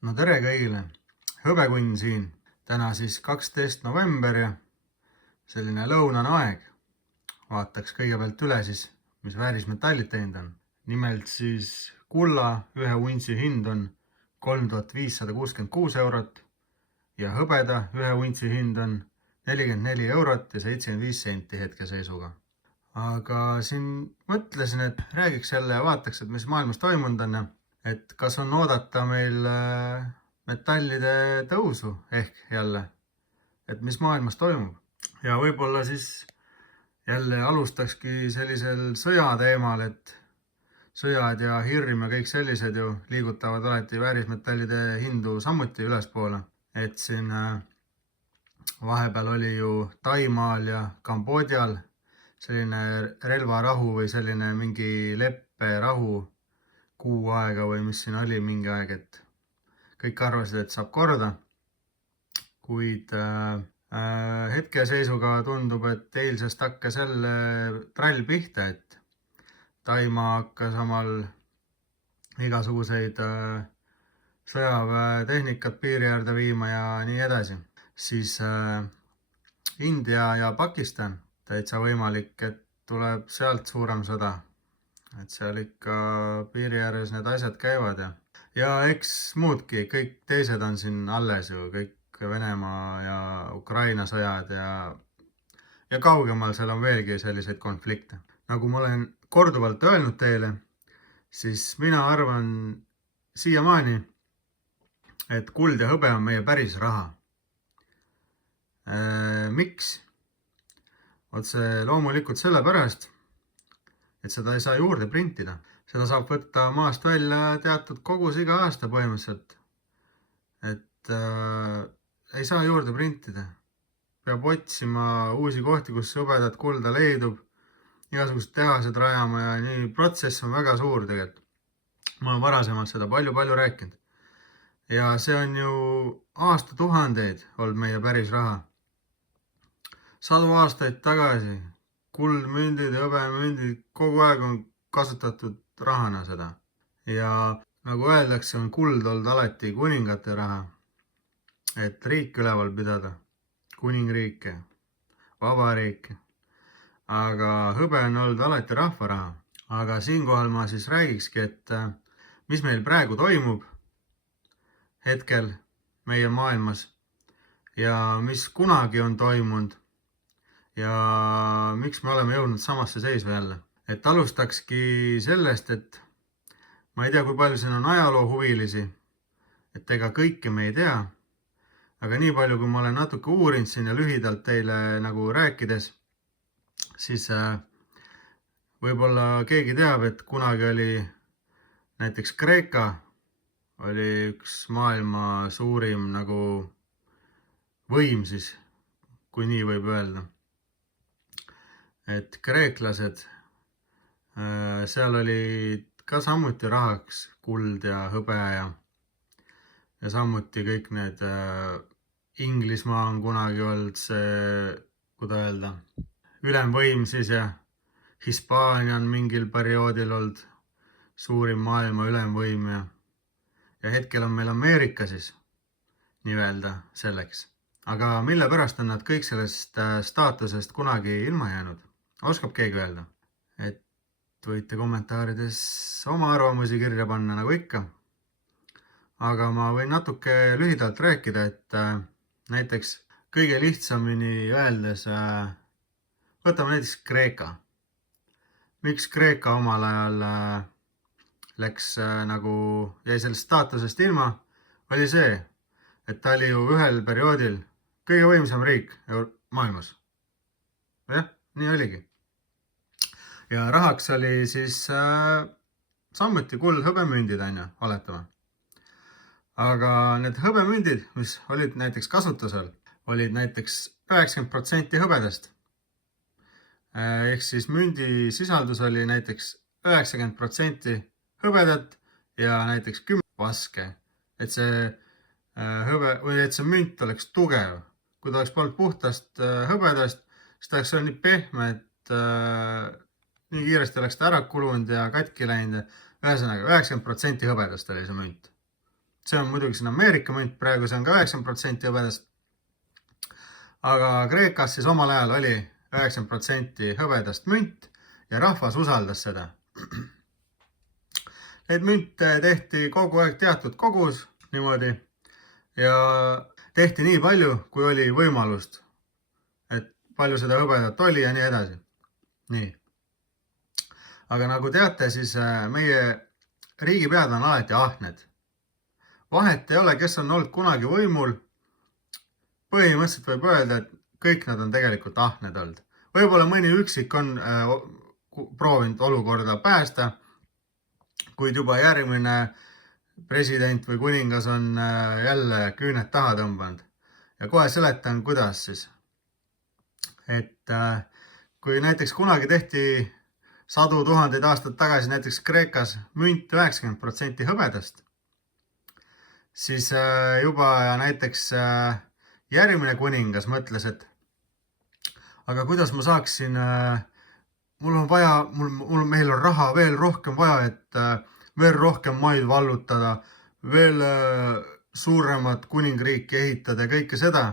No tere kõigile, hõbekunn siin. Täna siis 12. november ja selline lõunane aeg. Vaataks kõigepealt üle siis, mis väärismetallid teinud on. Nimelt siis kulla ühe untsi hind on 3566 eurot ja hõbeda ühe untsi hind on 44 eurot ja 75 senti hetkeseisuga. Aga siin mõtlesin, et räägiks jälle ja vaataks, et mis maailmas toimunud on ja et kas on oodata meil metallide tõusu ehk jälle, et mis maailmas toimub. Ja võib-olla siis jälle alustakski sellisel sõja teemal, et sõjad ja hirm ja kõik sellised ju liigutavad alati väärismetallide hindu samuti ülespoole. Et siin vahepeal oli ju Taimaal ja Kambodjal selline relvarahu või selline mingi lepperahu kuu aega või mis siin oli mingi aeg, et kõik arvasid, et saab korda. Kuid hetkeseisuga tundub, et eilsest hakkas jälle trall pihta, et Taimaa hakkas omal igasuguseid sõjaväetehnikat piiri äärde viima ja nii edasi. Siis India ja Pakistan täitsa võimalik, et tuleb sealt suurem sõda. Et seal ikka piiri ääres need asjad käivad ja eks muudki, kõik teised on siin alles ju, kõik Venemaa ja Ukraina sõjad ja kaugemal seal on veelgi selliseid konflikte. Nagu ma olen korduvalt öelnud teile, siis mina arvan siiamaani, et kuld ja hõbe on meie päris raha. Miks? Otse loomulikult sellepärast, et seda ei saa juurde printida. Seda saab võtta maast välja teatud kogus iga aasta põhimõtteliselt. Et ei saa juurde printida. Peab otsima uusi kohti, kus hõbedat kulda leidub. Igasugused tehased rajama ja nii protsess on väga suur tegelikult. Ma olen varasemalt seda palju rääkinud. Ja see on ju aastatuhandeid olnud meie päris raha. 100 aastaid tagasi kuldmündid ja hõbemündid kogu aeg on kasutatud rahana seda. Ja nagu öeldakse, on kuld olnud alati kuningate raha. Et riik üleval pidada, kuningriike, vabariike. Aga hõbe on olnud alati rahva raha. Aga siinkohal ma siis räägikski, et mis meil praegu toimub hetkel meie maailmas ja mis kunagi on toimunud. Ja miks me oleme jõudnud samasse seisu jälle. Et alustakski sellest, et ma ei tea, kui palju siin on ajaloohuvilisi, et ega kõike me ei tea. Aga nii palju, kui ma olen natuke uurinud siin ja lühidalt teile nagu rääkides, siis võib-olla keegi teab, et kunagi oli näiteks Kreeka oli üks maailma suurim nagu võim siis, kui nii võib öelda. Et kreeklased, seal oli ka samuti rahaks kuld ja hõbe ja samuti kõik need Inglismaa on kunagi olnud see, kuidas öelda, ülemvõim siis ja Hispaania on mingil perioodil olnud suurim maailma ülemvõim ja hetkel on meil Ameerika siis nii-öelda selleks. Aga mille pärast on nad kõik sellest staatusest kunagi ilma jäänud? Oskab keegi öelda? Et võite kommentaarides oma arvamusi kirja panna nagu ikka. Aga ma võin natuke lühidalt rääkida, et näiteks kõige lihtsamini öeldes võtame näiteks Kreeka. Miks Kreeka omal ajal läks nagu jäi sellest staatusest ilma, oli see, et ta oli ju ühel perioodil kõige võimsam riik maailmas. Jah, nii oligi. Ja rahaks oli siis samuti kuld hõbemündid, oletame. Aga need hõbemündid, mis olid näiteks kasutusel, olid näiteks 90% hõbedast. Ehk siis mündi sisaldus oli näiteks 90% hõbedat ja näiteks 10 vaske. Et see münt oleks tugev. Kui ta oleks polnud puhtast hõbedast, siis ta oleks olnud nii pehme, et nii kiiresti oleks ta ära kulunud ja katki läinud. Ühesõnaga 90% hõbedast oli see münt. see on muidugi siin Ameerika münt, praegu see on ka 90% hõbedast. Aga Kreekas siis omal ajal oli 90% hõbedast münt ja rahvas usaldas seda. Neid münte tehti kogu aeg teatud kogus niimoodi ja tehti nii palju, kui oli võimalust, et palju seda hõbedat oli ja nii edasi. Nii. Aga nagu teate, siis meie riigipead on alati ahned. Vahet ei ole, kes on olnud kunagi võimul. Põhimõtteliselt võib öelda, et kõik nad on tegelikult ahned olnud. Võib-olla mõni üksik on proovinud olukorda päästa, kuid juba järgmine president või kuningas on jälle küüned taha tõmbanud. Ja kohe seletan, kuidas siis. Et kui näiteks kunagi tehti 100 000 aastat tagasi näiteks Kreekas münt 90% hõbedast, siis juba näiteks järgmine kuningas mõtles, et aga kuidas ma saaksin, meil on raha veel rohkem vaja, et veel rohkem maid vallutada, veel suuremat kuningriiki ehitada ja kõike seda.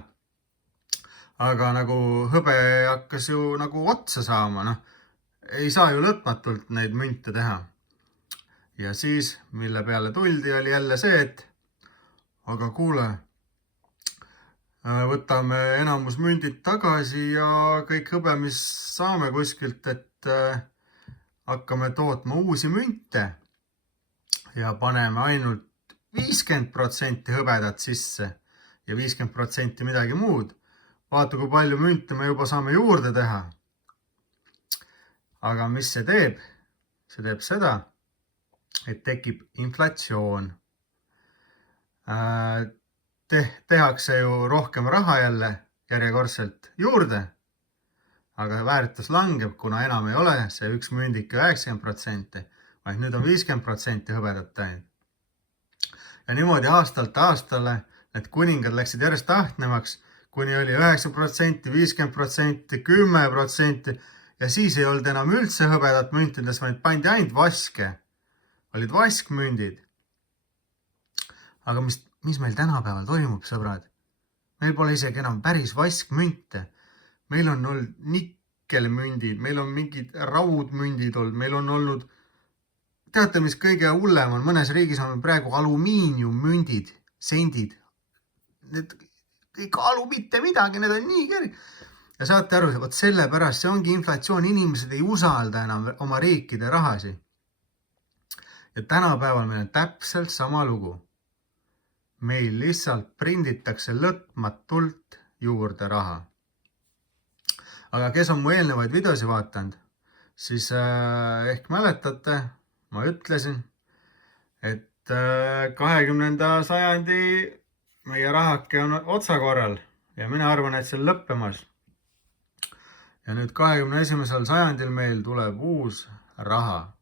Aga nagu hõbe hakkas ju nagu otsa saama, ei saa ju lõpmatult neid münte teha. Ja siis, mille peale tuldi, oli jälle see, et aga kuule, võtame enamus mündid tagasi ja kõik hõbe, mis saame kuskilt, et hakkame tootma uusi münte ja paneme ainult 50% hõbedat sisse ja 50% midagi muud. Vaata, kui palju münte me juba saame juurde teha. Aga mis see teeb? See teeb seda, et tekib inflatsioon. Tehakse ju rohkem raha jälle järjekordselt juurde, aga väärtus langeb, kuna enam ei ole see üks mündik 90%, vaid nüüd on 50% hõbedat täinud. Ja niimoodi aastalt aastale need kuningad läksid järjest ahnemaks, kuni oli 9%, 50%, 10% ja siis ei olnud enam üldse hõbedat müntides, vaid pandi ainult vaske. Olid vaskmündid. Aga mis meil tänapäeval toimub, sõbrad? Meil pole isegi enam päris vaskmünte. Meil on olnud nikkelmündid, meil on mingid raudmündid olnud, meil on olnud, teate, mis kõige hullem on, mõnes riigis on praegu alumiiniummündid, sendid. Need ei kaalu mitte midagi, need on nii kerge. Ja saate aru, et sellepärast see ongi inflatsioon, inimesed ei usalda enam oma riikide rahasi. Ja tänapäeval meil on täpselt sama lugu. Meil lihtsalt prinditakse lõpmatult juurde raha. Aga kes on mu eelnevaid videosi vaatanud, siis ehk mäletate, ma ütlesin, et 20. sajandi meie rahake on otsakorral ja mina arvan, et see on lõppemas. Ja nüüd 21. sajandil meil tuleb uus raha.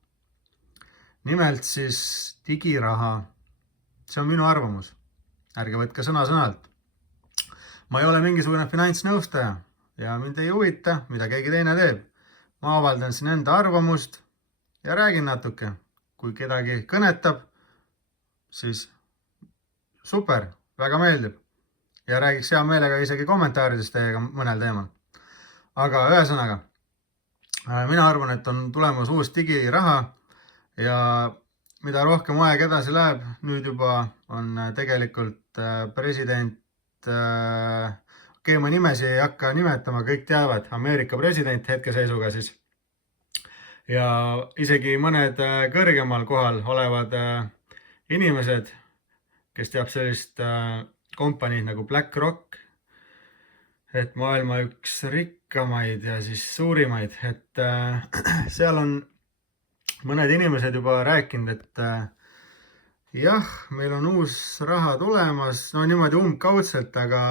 Nimelt siis digiraha. See on minu arvamus. Ärge võtke sõna-sõnalt. Ma ei ole mingisugune finantsnõustaja ja mind ei huvita, mida keegi teine teeb. Ma avaldan siin enda arvamust ja räägin natuke. Kui kedagi kõnetab, siis super, väga meeldib. Ja räägiks hea meelega isegi kommentaaridest teiega mõnel teemal. Aga ühesõnaga, mina arvan, et on tulemas uus digiraha ja mida rohkem aeg edasi läheb, nüüd juba on tegelikult president, ma nimesi ei hakka nimetama, kõik teavad, Ameerika president hetkeseisuga siis. Ja isegi mõned kõrgemal kohal olevad inimesed, kes teab sellist kompaniid nagu BlackRock, et maailma üks rikkamaid ja siis suurimaid, et seal on mõned inimesed juba rääkinud, et jah, meil on uus raha tulemas, no niimoodi umbkaudselt, aga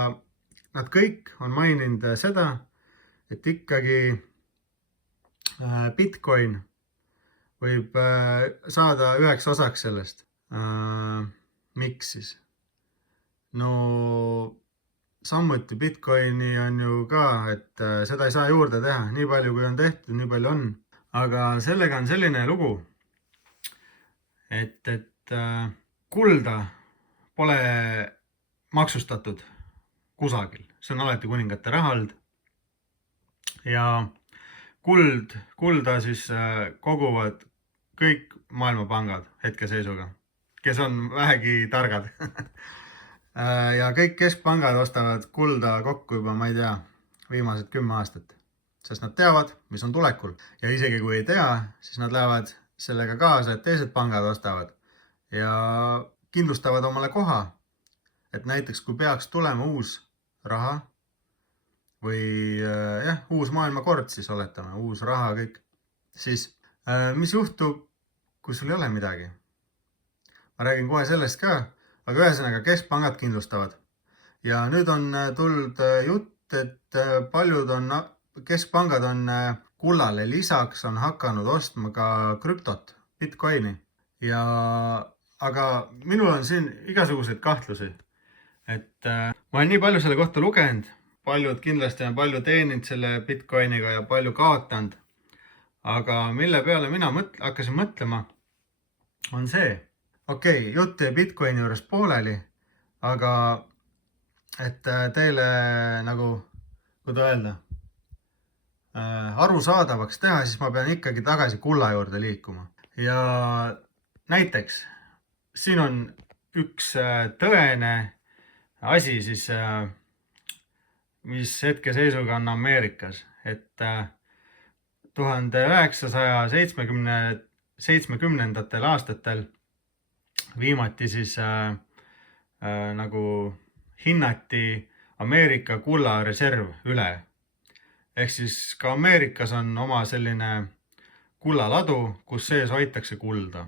nad kõik on maininud seda, et ikkagi Bitcoin võib saada üheks osaks sellest. Miks siis? No samuti Bitcoini on ju ka, et seda ei saa juurde teha, nii palju kui on tehtud, nii palju on. Aga sellega on selline lugu, et kulda pole maksustatud kusagil. See on alati kuningate rahald. Ja kulda siis koguvad kõik maailmapangad hetkeseisuga, kes on vähegi targad. Ja kõik keskpangad ostavad kulda kokku juba, ma ei tea, viimased 10 aastat. Sest nad teavad, mis on tulekul. Ja isegi kui ei tea, siis nad lähevad sellega kaasa, et teised pangad ostavad. Ja kindlustavad omale koha. Et näiteks kui peaks tulema uus raha või uus maailmakord, siis oletame, uus raha kõik. Siis mis juhtub, kui sul ei ole midagi? Ma räägin kohe sellest ka, aga ühesõnaga keskpangad kindlustavad. Ja nüüd on tulnud jutt, et paljud keskpangad on kullale lisaks on hakanud ostma ka krüptot, Bitcoini. Aga minul on siin igasuguseid kahtlusi. Et ma olen nii palju selle kohta lugenud, paljud kindlasti on palju teeninud selle Bitcoiniga ja palju kaotanud. Aga mille peale mina hakkasin mõtlema, on see. Okei, jutt jäi Bitcoini juures pooleli, aga et teile nagu, kuidas öelda, arusaadavaks teha, siis ma pean ikkagi tagasi kulla juurde liikuma. Ja näiteks, siin on üks tõene asi siis, mis hetkeseisuga on Ameerikas, et 1970. aastatel viimati siis nagu hinnati Ameerika kullareserv üle. Ehk siis ka Ameerikas on oma selline kullaladu, kus sees hoitakse kulda.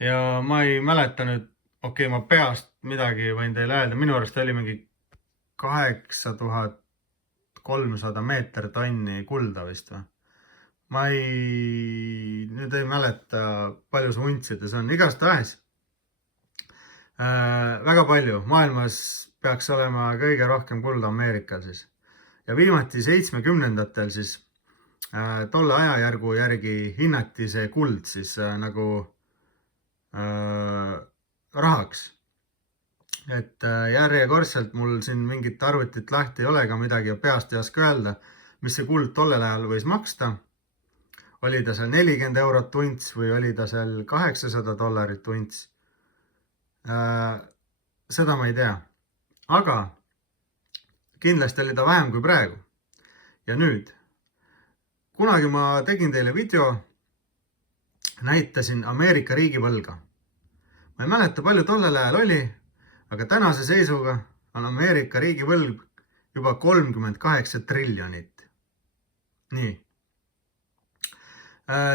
Ja ma ei mäleta nüüd, ma peast midagi võin teile öelda, minu arust oli mingi 8300 meeter-tonni kulda vist või. Ma nüüd ei mäleta, palju see untsides on, igastahes. Väga palju, maailmas peaks olema kõige rohkem kulda Ameerikal siis. Ja viimati 70-ndatel siis tolle ajajärgu järgi hinnati see kuld siis nagu rahaks. Et järjekordselt mul siin mingit arvutit lahti ei ole ega midagi ja peast ei oska öelda, mis see kuld tollel ajal võis maksta. Oli ta seal 40 eurot unts või oli ta seal $800 unts. Seda ma ei tea. Aga kindlasti oli ta vähem kui praegu. Ja nüüd, kunagi ma tegin teile video, näitasin Ameerika riigivõlga. Ma ei mäleta, palju tollel ajal oli, aga tänase seisuga on Ameerika riigivõlg juba 38 triljonit. Nii.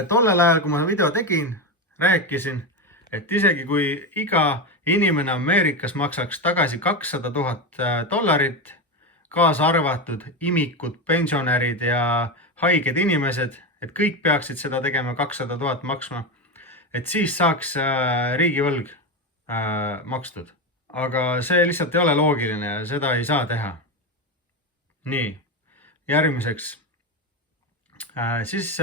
Tollel ajal, kui ma video tegin, rääkisin, et isegi kui iga inimene Ameerikas maksaks tagasi $200,000, kaasa arvatud imikud, pensionärid ja haiged inimesed, et kõik peaksid seda tegema 200,000 maksma, et siis saaks riigivõlg makstud. Aga see lihtsalt ei ole loogiline ja seda ei saa teha. Nii, järgmiseks. Siis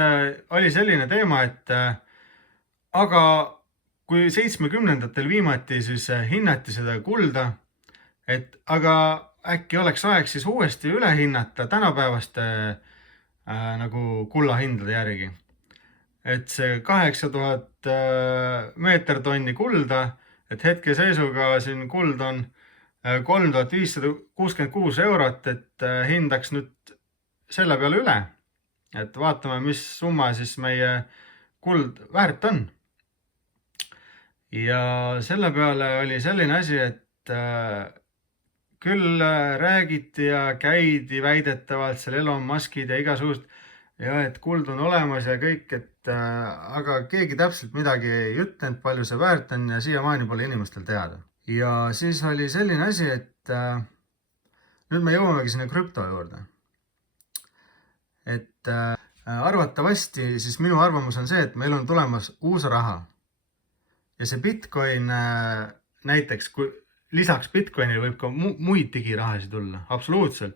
oli selline teema, et aga kui 70-ndatel viimati siis hinnati seda kulda, et aga äkki oleks aeg siis uuesti üle hinnata tänapäevaste nagu kullahindade järgi. Et see 8000 meeter-tonni kulda, et hetkeseisuga siin kuld on 3566 eurot, et hindaks nüüd selle peale üle. Et vaatame, mis summa siis meie kuld väärt on. Ja selle peale oli selline asi, et küll räägiti ja käidi väidetavalt seal Elon Muskid ja igasugust, ja et kuld on olemas ja kõik, et aga keegi täpselt midagi ei ütlenud, palju see väärt on ja siiamaani pole inimestel teada. Ja siis oli selline asi, et nüüd me jõuamegi sinna krüpto juurde. Et arvatavasti siis minu arvamus on see, et meil on tulemas uus raha. Ja see Bitcoin näiteks, kui lisaks Bitcoinile võib ka muid digirahasid tulla, absoluutselt.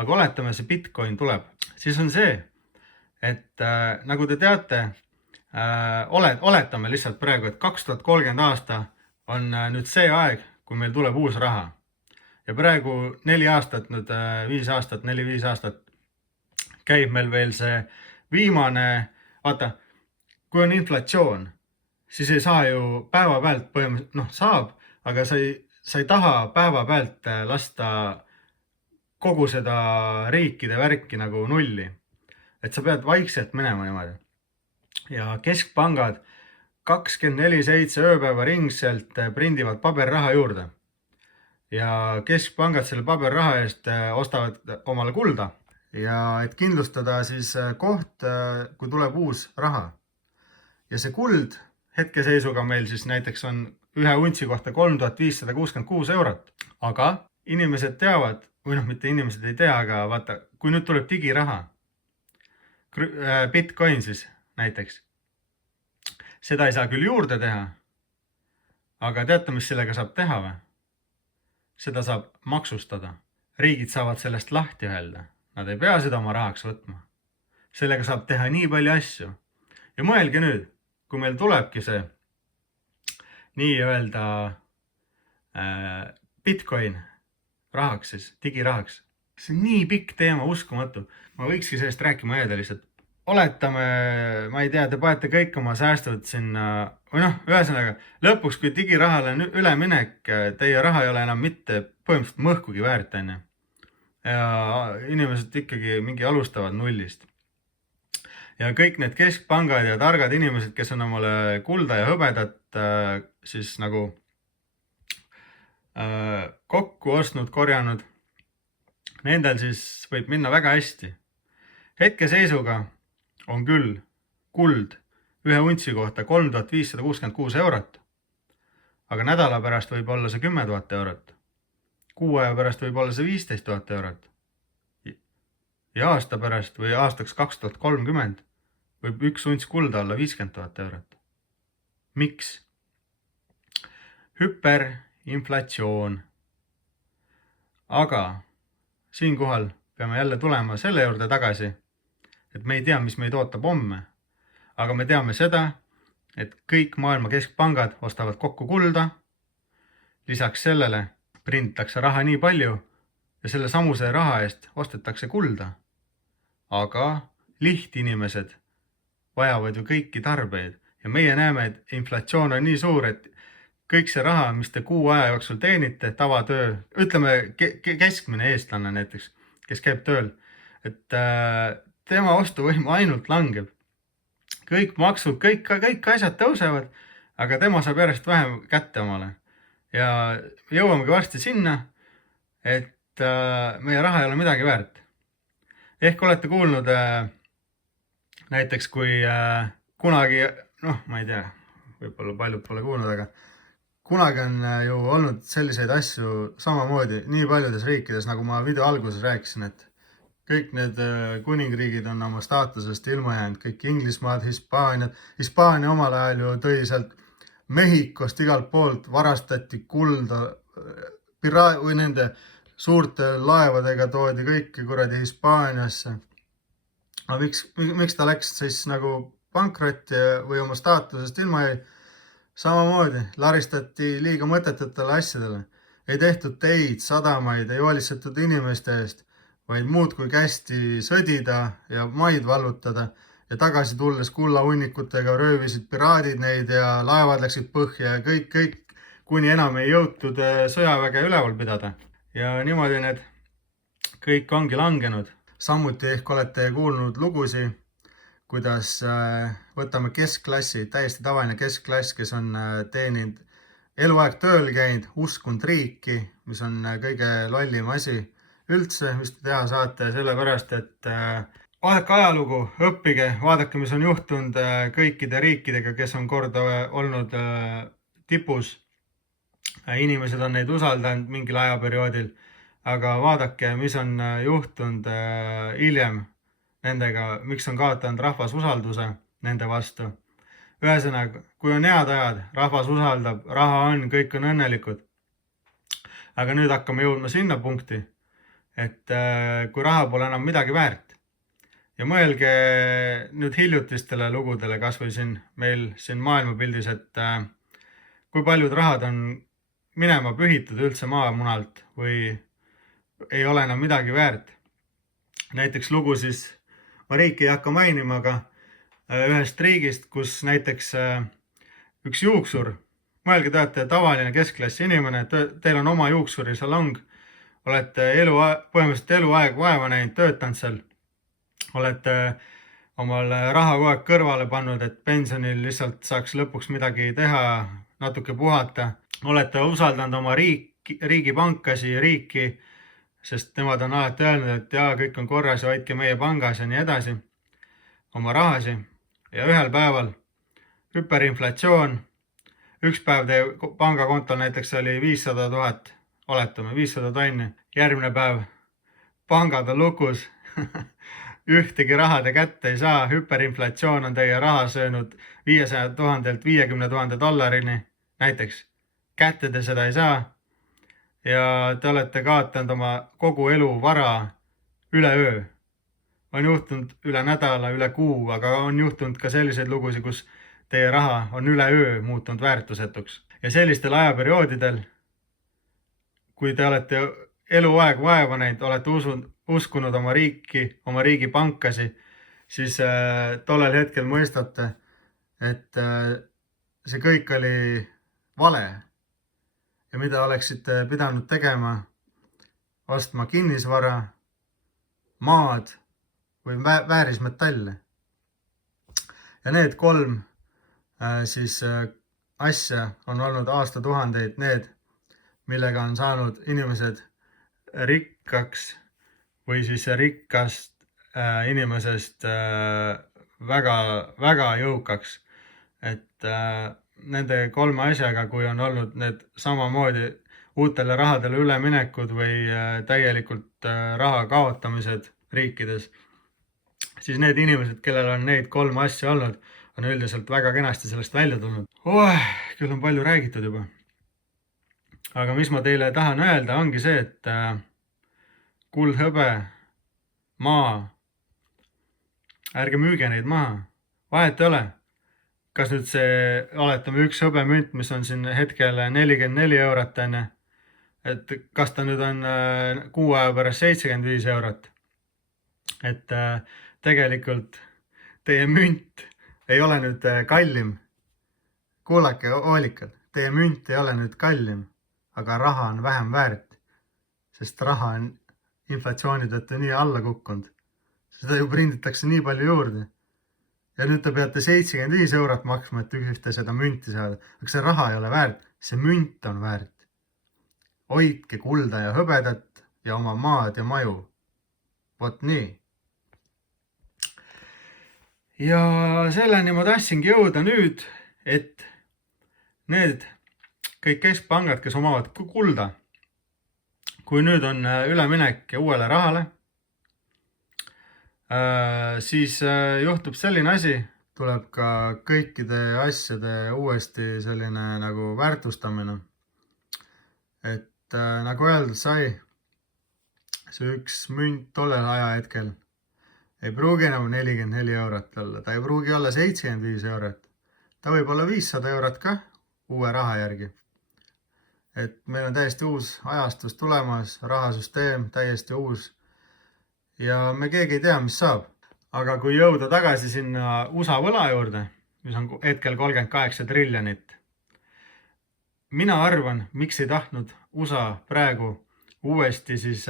Aga oletame, see Bitcoin tuleb. Siis on see, et nagu te teate, oletame lihtsalt praegu, et 2030 aasta on nüüd see aeg, kui meil tuleb uus raha. Ja praegu 4 aastat, nüüd 5 aastat, 4-5 aastat käib meil veel see viimane, vaata, kui on inflatsioon, siis ei saa ju päevapealt põhimõtteliselt, saab, aga sa ei taha päevapealt lasta kogu seda riikide värki nagu nulli. Et sa pead vaikselt minema niimoodi. Ja keskpangad 24/7 ööpäeva ringselt prindivad paberraha juurde. Ja keskpangad selle paberraha eest ostavad omale kulda. Ja et kindlustada siis koht, kui tuleb uus raha. Ja see kuld hetkeseisuga meil siis näiteks on 1 untsi kohta 3566 eurot. Aga inimesed teavad, või mitte inimesed ei tea, aga vaata, kui nüüd tuleb digiraha, Bitcoin siis näiteks, seda ei saa küll juurde teha, aga teate, mis sellega saab teha või? Seda saab maksustada. Riigid saavad sellest lahti öelda. Nad ei pea seda oma rahaks võtma. Sellega saab teha nii palju asju. Ja mõelge nüüd, kui meil tulebki see nii-öelda Bitcoin rahaks siis, digirahaks. See on nii pikk teema, uskumatu. Ma võikski sellest rääkima jääda lihtsalt. Oletame, ma ei tea, te panete kõik oma säästud sinna, või ühesõnaga, lõpuks kui digirahale on üleminek, teie raha ei ole enam mitte põhimõtteliselt mõhkugi väärt, on ju. Ja inimesed ikkagi mingi alustavad nullist. Ja kõik need keskpangad ja targad inimesed, kes on omale kulda ja hõbedat siis nagu kokku ostnud, korjanud, nendel siis võib minna väga hästi. Hetkeseisuga on küll kuld 1 untsi kohta 3566 eurot, aga nädala pärast võib olla see 10 000 eurot. Kuu aja pärast võib olla see 15 000 eurot. Ja aasta pärast või aastaks 2030 võib 1 unts kulda olla 50 000 eurot. Miks? Hüperinflatsioon. Aga siinkohal peame jälle tulema selle juurde tagasi, et me ei tea, mis meid ootab homme. Aga me teame seda, et kõik maailma keskpangad ostavad kokku kulda. Lisaks sellele prinditakse raha nii palju ja selle samuse raha eest ostetakse kulda. Aga lihtinimesed vajavad ju kõiki tarbeid ja meie näeme, et inflatsioon on nii suur, et kõik see raha, mis te kuu aja jooksul teenite, tavatöö, ütleme keskmine eestlane näiteks, kes käib tööl, et tema ostuvõim ainult langeb. Kõik maksud, kõik asjad tõusevad, aga tema saab järjest vähem kätte omale. Ja jõuamegi varsti sinna, et meie raha ei ole midagi väärt. Ehk olete kuulnud näiteks, kui kunagi, ma ei tea, võib-olla paljud pole kuulnud, aga kunagi on ju olnud selliseid asju samamoodi nii paljudes riikides, nagu ma video alguses rääkisin, et kõik need kuningriigid on oma staatusest ilma jäänud, kõik Inglismaad, Hispaania omal ajal ju tõi sealt Mehhikost igalt poolt, varastati kulda, või nende suurte laevadega toodi kõiki kuradi Hispaaniasse. Aga miks ta läks siis nagu pankrotti või oma staatusest ilma jäi? Samamoodi laristati liiga mõttetutele asjadele. Ei tehtud teid, sadamaid, ei hoolitsetud inimeste eest, vaid muud kui kästi sõdida ja maid vallutada ja tagasi tulles kullahunnikutega röövisid piraadid neid ja laevad läksid põhja ja kõik, kuni enam ei jõutud sõjaväge üleval pidada. Ja niimoodi need kõik ongi langenud. Samuti ehk olete kuulnud lugusi, kuidas võtame keskklassi, täiesti tavaline keskklass, kes on teeninud eluaeg tööl käinud, uskunud riiki, mis on kõige lollim asi üldse, mis te teha saate, sellepärast, et vaadake ajalugu, õppige, vaadake, mis on juhtunud kõikide riikidega, kes on kord olnud tipus. Inimesed on neid usaldanud mingil ajaperioodil, aga vaadake, mis on juhtunud hiljem nendega, miks on kaotanud rahvas usalduse nende vastu. Ühesõnaga, kui on head ajad, rahvas usaldab, raha on, kõik on õnnelikud. Aga nüüd hakkame jõudma sinna punkti, et kui raha pole enam midagi väärt. Ja mõelge nüüd hiljutistele lugudele, kas või meil siin maailmapildis, et kui paljud rahad on minema pühitud üldse maamunalt või ei ole enam midagi väärt. Näiteks lugu siis, ma riiki ei hakka mainima, aga ühest riigist, kus näiteks üks juuksur, mõelge, te olete tavaline keskklassi inimene, teil on oma juuksurisalong, olete põhimõtteliselt eluaeg vaeva näinud, töötanud seal, olete omal raha kogu aeg kõrvale pannud, et pensionil lihtsalt saaks lõpuks midagi teha, natuke puhata. Olete usaldanud oma riigipankasi, riiki, sest nemad on alati öelnud, et jaa, kõik on korras ja hoidke meie pangas ja nii edasi, oma rahasi. Ja ühel päeval hüperinflatsioon, üks päev teie pangakontol näiteks oli 500 000, oletame 500 tonni, järgmine päev pangad on lukus, ühtegi raha te kätte ei saa, hüperinflatsioon on teie raha söönud 500 000-lt 50 000 dollarini, näiteks kätte te seda ei saa ja te olete kaotanud oma kogu elu vara üleöö. On juhtunud üle nädala, üle kuu, aga on juhtunud ka selliseid lugusid, kus teie raha on üleöö muutunud väärtusetuks. Ja sellistel ajaperioodidel, kui te olete eluaeg vaeva näinud, olete uskunud oma riiki, oma riigi pankasi, siis tollel hetkel mõistate, et see kõik oli vale. Ja mida oleksite pidanud tegema, ostma kinnisvara, maad või väärismetalle. Ja need 3 siis asja on olnud aastatuhandeid need, millega on saanud inimesed rikkaks või siis rikkast inimesest väga, väga jõukaks. Et nende 3 asjaga, kui on olnud need samamoodi uutele rahadele üleminekud või täielikult raha kaotamised riikides, siis need inimesed, kellel on neid 3 asja olnud, on üldiselt väga kenasti sellest välja tulnud. Küll on palju räägitud juba. Aga mis ma teile tahan öelda, ongi see, et kuld, hõbe, maa, ärge müüge neid maha, vahet ei ole. Kas nüüd see, oletame, üks hõbemünt, mis on siin hetkel 44 eurot, et kas ta nüüd on kuu aja pärast 75 eurot. Et tegelikult teie münt ei ole nüüd kallim. Kuulake hoolikalt, teie münt ei ole nüüd kallim, aga raha on vähem väärt, sest raha on inflatsiooni tõttu nii alla kukkunud. Seda ju prinditakse nii palju juurde. Ja nüüd te peate 75 eurot maksma, et ühte seda münti saada. Aga see raha ei ole väärt, see münt on väärt. Hoidke kulda ja hõbedat ja oma maad ja maju. Vot nii. Ja selleni ma tahtsingi jõuda nüüd, et need kõik keskpangad, kes omavad kulda, kui nüüd on üleminek uuele rahale, siis juhtub selline asi, tuleb ka kõikide asjade uuesti selline nagu väärtustamine. Et nagu öeldud sai, see üks münt tollel ajahetkel ei pruugi enam 44 eurot olla, ta ei pruugi olla 75 eurot, ta võib olla 500 eurot ka uue raha järgi. Et meil on täiesti uus ajastus tulemas, rahasüsteem täiesti uus. Ja me keegi ei tea, mis saab. Aga kui jõuda tagasi sinna USA võla juurde, mis on hetkel 38 triljonit, mina arvan, miks ei tahtnud USA praegu uuesti siis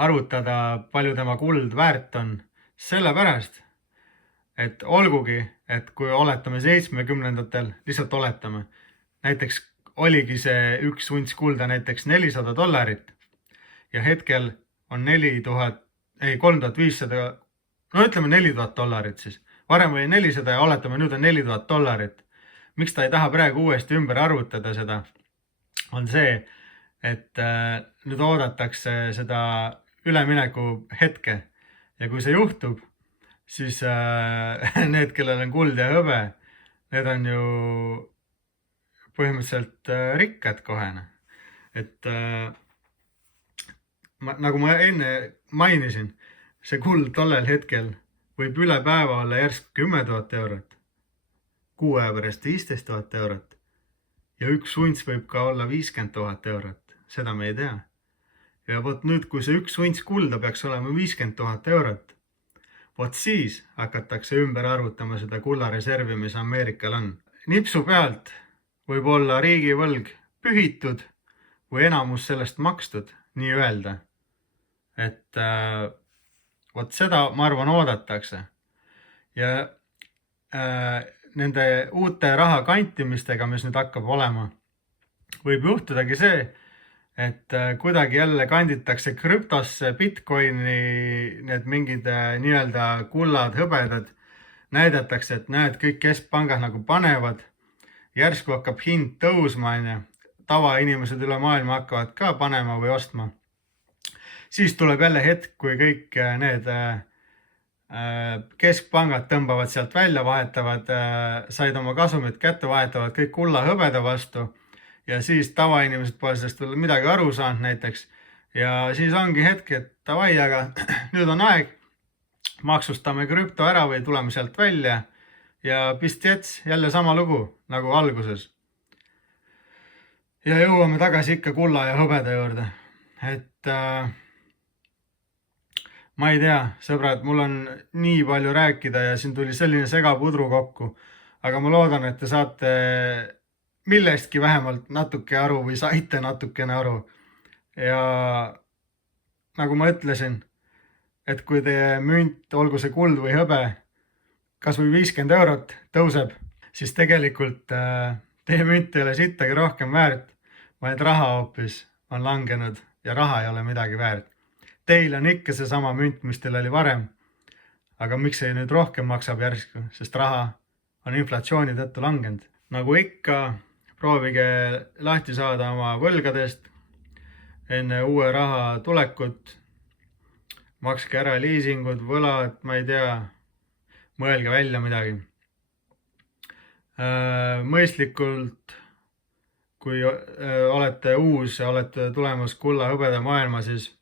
arvutada, palju tema kuld väärt on, sellepärast, et olgugi, et kui oletame 70-ndatel, lihtsalt oletame, näiteks oligi see üks unts kulda näiteks $400 ja hetkel on 3500, no ütleme $4000 siis. Varem oli 400 ja oletame, nüüd on $4000. Miks ta ei taha praegu uuesti ümber arvutada seda? On see, et nüüd oodatakse seda ülemineku hetke ja kui see juhtub, siis need, kellel on kuld ja hõbe, need on ju põhimõtteliselt rikkad kohene. Et nagu ma enne mainisin, see kuld tollel hetkel võib üle päeva olla järsk 10 000 eurot, kuu aja pärast 15 000 eurot ja üks unts võib ka olla 50 000 eurot, seda me ei tea. Ja vot nüüd, kui see üks unts kulda peaks olema 50 000 eurot, vot siis hakatakse ümber arvutama seda kullareservi, mis Ameerikal on. Nipsu pealt võib olla riigivõlg pühitud või enamus sellest makstud, nii öelda. Et vot seda, ma arvan, oodatakse. Ja nende uute raha kantimistega, mis nüüd hakkab olema, võib juhtudagi see, et kuidagi jälle kanditakse krüptosse, Bitcoini, need mingid nii-öelda kullad, hõbedad, näidatakse, et näed, kõik keskpangad nagu panevad, järsku hakkab hind tõusma, tavainimesed üle maailma hakkavad ka panema või ostma. Siis tuleb jälle hetk, kui kõik need keskpangad tõmbavad sealt välja, vahetavad, said oma kasumit kätte, vahetavad kõik kulla hõbeda vastu ja siis tavainimesed pole sellest veel midagi aru saanud näiteks. Ja siis ongi hetk, et davai, aga nüüd on aeg, maksustame krüpto ära või tuleme sealt välja ja pistjets, jälle sama lugu nagu alguses. Ja jõuame tagasi ikka kulla ja hõbeda juurde. Et ma ei tea, sõbrad, mul on nii palju rääkida ja siin tuli selline segapudru kokku, aga ma loodan, et te saate millestki vähemalt natuke aru või saite natukene aru. Ja nagu ma ütlesin, et kui teie münt, olgu see kuld või hõbe, kas või 50 eurot tõuseb, siis tegelikult teie münt ei ole sittagi rohkem väärt, vaid raha hoopis on langenud ja raha ei ole midagi väärt. Teil on ikka see sama münt, mis teil oli varem, aga miks see nüüd rohkem maksab järsku, sest raha on inflatsiooni tõttu langenud. Nagu ikka, proovige lahti saada oma võlgadest enne uue raha tulekut, makske ära liisingud, võlad, ma ei tea, mõelge välja midagi. Mõistlikult, kui olete uus ja olete tulemas kulla hõbeda maailma, siis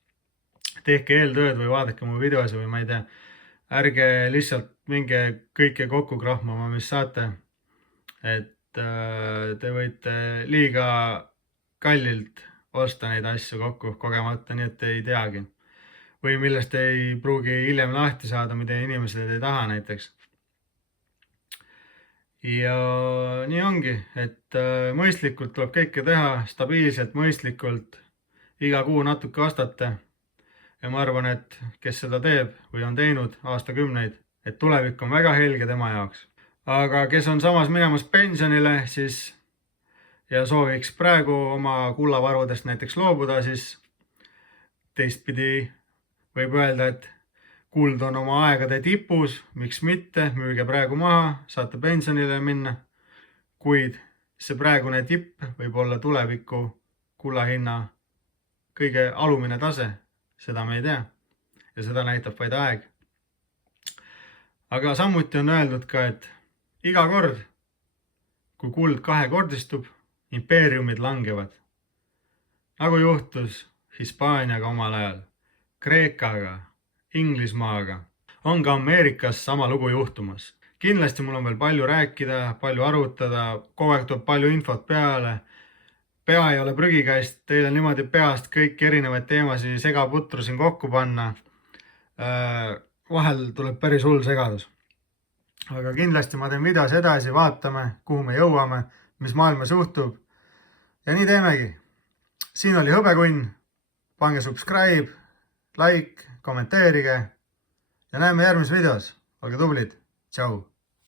tehke eeltööd või vaadake mu videosi või ma ei tea. Ärge lihtsalt minge kõike kokku krahmama, mis saate. Et te võite liiga kallilt osta neid asju kokku kogemata, nii et ei teagi. Või millest ei pruugi hiljem lahti saada, mida inimesed ei taha näiteks. Ja nii ongi, et mõistlikult tuleb kõike teha, stabiilselt, mõistlikult, iga kuu natuke ostate. Ja ma arvan, et kes seda teeb või on teinud aastakümneid, et tulevik on väga helge tema jaoks. Aga kes on samas minemas pensionile, siis ja sooviks praegu oma kullavarudest näiteks loobuda, siis teistpidi võib öelda, et kuld on oma aegade tipus, miks mitte, müüge praegu maha, saate pensionile minna. Kuid see praegune tipp võib olla tuleviku kulla hinna kõige alumine tase. Seda me ei tea ja seda näitab vaid aeg. Aga samuti on öeldud ka, et iga kord, kui kuld kahekordistub, impeeriumid langevad. Nagu juhtus Hispaaniaga omal ajal, Kreekaga, Inglismaaga, on ka Ameerikas sama lugu juhtumas. Kindlasti mul on veel palju rääkida, palju arutada, kogu aeg tuleb palju infot peale. Pea ei ole prügikäist, teile niimoodi peast kõik erinevaid teemasid segaputru siin kokku panna. Vahel tuleb päris hull segadus. Aga kindlasti ma teen videos edasi, vaatame, kuhu me jõuame, mis maailmas juhtub. Ja nii teemegi. Siin oli Hõbekunn. Pange subscribe, like, kommenteerige ja näeme järgmises videos. Olge tublid. Tšau!